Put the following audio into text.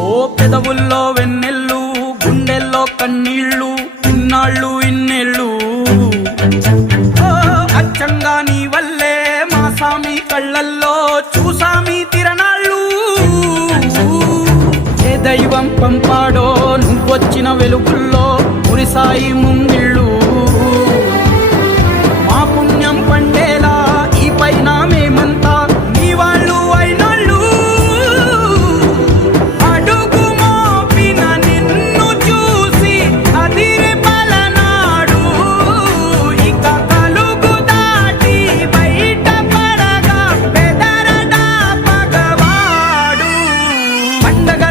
ఓ పెదవుల్లో వెన్నెల్లు, గుండెల్లో కన్నీళ్ళు, ఇన్నాళ్ళు ఇన్నేళ్ళు. ఓ అచ్చంగా నీ వల్లే మా సామి కళ్ళల్లో చూసామి తిరణాళ్ళు. ఏ దైవం పంపాడో నువ్వొచ్చిన వెలుగుల్లో మురిసాయి ముంగిళ్ళు. మా పుణ్యం పండేలా ఈ పైన మేమంతా నీ వాళ్ళు అయినాళ్ళు. అడుగు మోపిన నిన్ను చూసి అదిరి పలనాడు, ఇక కలుగు దాటి బయట పడగా బెదరడా పగవాడు. పండగ